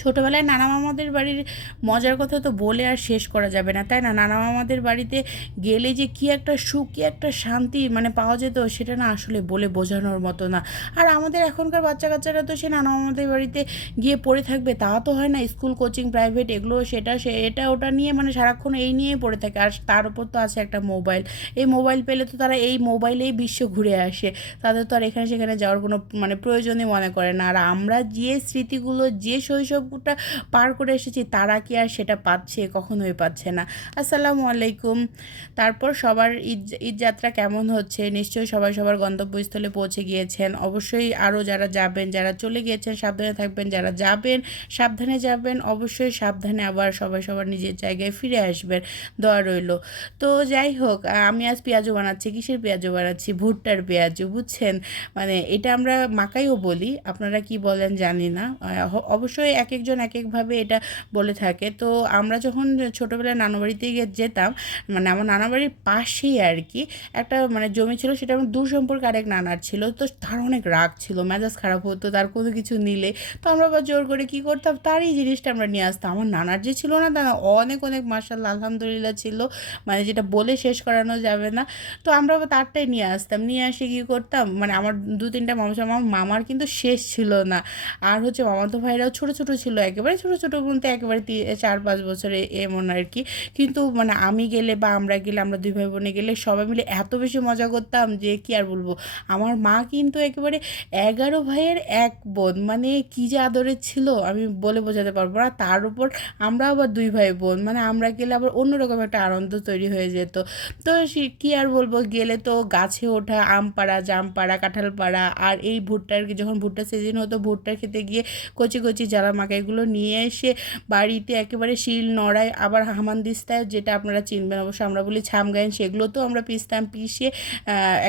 ছোটোবেলায় নানা মামাদের বাড়ির মজার কথা তো বলে আর শেষ করা যাবে না, তাই না? নানা মামাদের বাড়িতে গেলে যে কী একটা সুখ, কী একটা শান্তি মানে পাওয়া যেত, সেটা না আসলে বলে বোঝানোর মতো না। আর আমাদের এখনকার বাচ্চা কাচ্চারা তো সে নানা মামাদের বাড়িতে গিয়ে পড়ে থাকবে তা তো হয় না। স্কুল, কোচিং, প্রাইভেট এগুলো সেটা এটা ওটা নিয়ে মানে সারাক্ষণ এই নিয়েই পড়ে থাকে। আর তার উপর তো আছে একটা মোবাইল। এই মোবাইল পেলে তো তারা এই মোবাইলেই বিশ্ব ঘুরে আসে। তাদের তো আর এখানে সেখানে যাওয়ার কোনো মানে প্রয়োজনই মনে করে না। আর আমরা যে স্মৃতিগুলো, যে শৈশবটা পার করে এসেছি, তারা কি আর সেটা পাচ্ছে? কখনোই পাচ্ছে না। আসসালামু আলাইকুম। তারপর সবার ঈদ যাত্রা কেমন হচ্ছে? নিশ্চয়ই সবাই সবার গন্তব্যস্থলে পৌঁছে গিয়েছেন। অবশ্যই আরও যারা যাবেন, যারা চলে গিয়েছেন সাবধানে থাকবেন, যারা যাবেন সাবধানে যাবেন, অবশ্যই সাবধানে আবার সবাই সবার নিজের জায়গায় ফিরে আসবেন, দোয়া রইল। তো যাই হোক, আমি আজ পেঁয়াজু বানাচ্ছি। কিসের পেঁয়াজু বানাচ্ছি? ভুট্টার পেঁয়াজু, বুঝছেন? মানে এটা আমরা মাকাইও বলি, আপনারা কি বলেন জানি না। অবশ্যই এক একজন এক একভাবে এটা বলে থাকে। তো আমরা যখন ছোটোবেলায় নানাবাড়িতে যেতাম, মানে আমার নানাবাড়ির পাশেই আর কি একটা মানে জমি ছিল, সেটা আমার দূর সম্পর্কে আরেক নানার ছিল। তো তার অনেক রাগ ছিল, মেজাজ খারাপ হতো তার কোনো কিছু নিলে। তো আমরা আবার জোর করে কী করতাম, তারই জিনিসটা আমরা নিয়ে আসতাম। আমার নানার যে ছিল না, তা না, অনেক অনেক মাশাআল্লাহ আলহামদুলিল্লাহ ছিল, মানে যেটা বলে শেষ করানো যাবে না। তো আমরা আবার তারটাই নিয়ে আসতাম, নিয়ে এসে কী করতাম, মানে আমার দু তিনটা মামা ছিল, আমার মামার কিন্তু শেষ ছিল না। আর হচ্ছে মামাতো ভাইরাও ছোটো ছোটো ছিল, একেবারে ছোটো ছোটো বলতে একেবারে 4-5 বছরে এমন আর কি। কিন্তু মানে আমি গেলে বা আমরা গেলে, আমরা দুই ভাই বোনে গেলে সবাই মিলে এত বেশি মজা করতাম যে কি আর বলবো। আমার মা কিন্তু একেবারে 11 ভাইয়ের 1 বোন, মানে কী যে আদরের ছিল আমি বলে বোঝাতে পারবো না। তার উপর আমরা আবার 2 ভাই বোন, মানে আমরা গেলে আবার অন্যরকম একটা আনন্দ তৈরি হয়ে যেত। তো কী আর বলবো, গেলে তো গাছে ওঠা আম পাড়া, জাম পাড়া, কাঁঠাল পাড়া, আর এই ভুট্টার যখন ভুট্টা সিজন হতো, ভুট্টা খেতে গিয়ে কচি কচি জ্বালা মাকাইগুলো নিয়ে এসে বাড়িতে একেবারে শিল নোড়ায়, আবার হামানদিস্তায়, যেটা আপনারা চিনবেন অবশ্য, আমরা বলি ছামগাইন, সেগুলোতেও আমরা পিসতাম। পিষে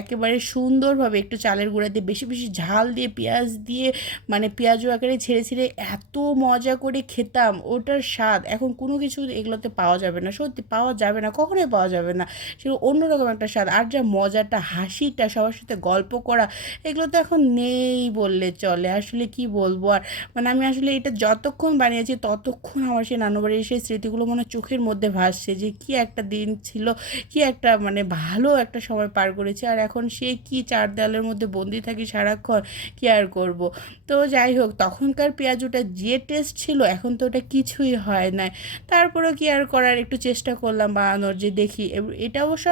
একেবারে সুন্দরভাবে একটু চালের গুঁড়া দিয়ে বেশি বেশি ঝাল দিয়ে পেঁয়াজ দিয়ে মানে পেঁয়াজু আকারে ছেড়ে ছেড়ে এত মজা করে খেতাম। ওটার স্বাদ এখন কোনো কিছু এগুলোতে পাওয়া যাবে না, সত্যি পাওয়া যাবে না, কখনোই পাওয়া যাবে না। সেটা অন্যরকম একটা স্বাদ। আর যা মজাটা, হাসিটা, সবার সাথে গল্প করা, এগুলো তো এখন নেই বললে চলে। আসলে কি বলবো আর, মানে আমি আসলে এটা যতক্ষণ বানিয়েছি ততক্ষণ আমার সেই নানুবাড়ির সেই স্মৃতিগুলো মনে চোখের মধ্যে ভাসছে, যে কি একটা দিন ছিল, কি একটা মানে ভালো একটা সময় পার করেছি। আর এখন সে কি চার দেওয়ালের মধ্যে বন্দি থাকি সারাক্ষণ, কি আর করব। তো যাই হোক, তখনকার পেঁয়াজুটা যে টেস্ট ছিল, এখন তো ওটা কিছুই হয় না। তারপরেও কি আর করার, একটু চেষ্টা করলাম বানানোর, যে দেখি। এটা অবশ্য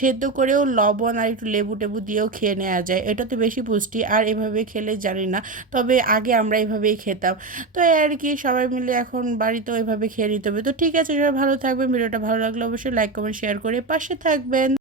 সেদ্ধ করেও লবণ আর একটু লেবু টেবু দিয়েও খেয়ে নেওয়া যায়, এটা তো বেশি পুষ্টি। আর এভাবে খেলে জানি না, তবে আগে আমরা এভাবেই খেতাম। তো এই আর কি, সবাই মিলে এখন বাড়িতেও এভাবে খেয়ে নিতে হবে। তো ঠিক আছে, সবাই ভালো থাকবেন। ভিডিওটা ভালো লাগলে অবশ্যই লাইক কমেন্ট শেয়ার করে পাশে থাকবেন।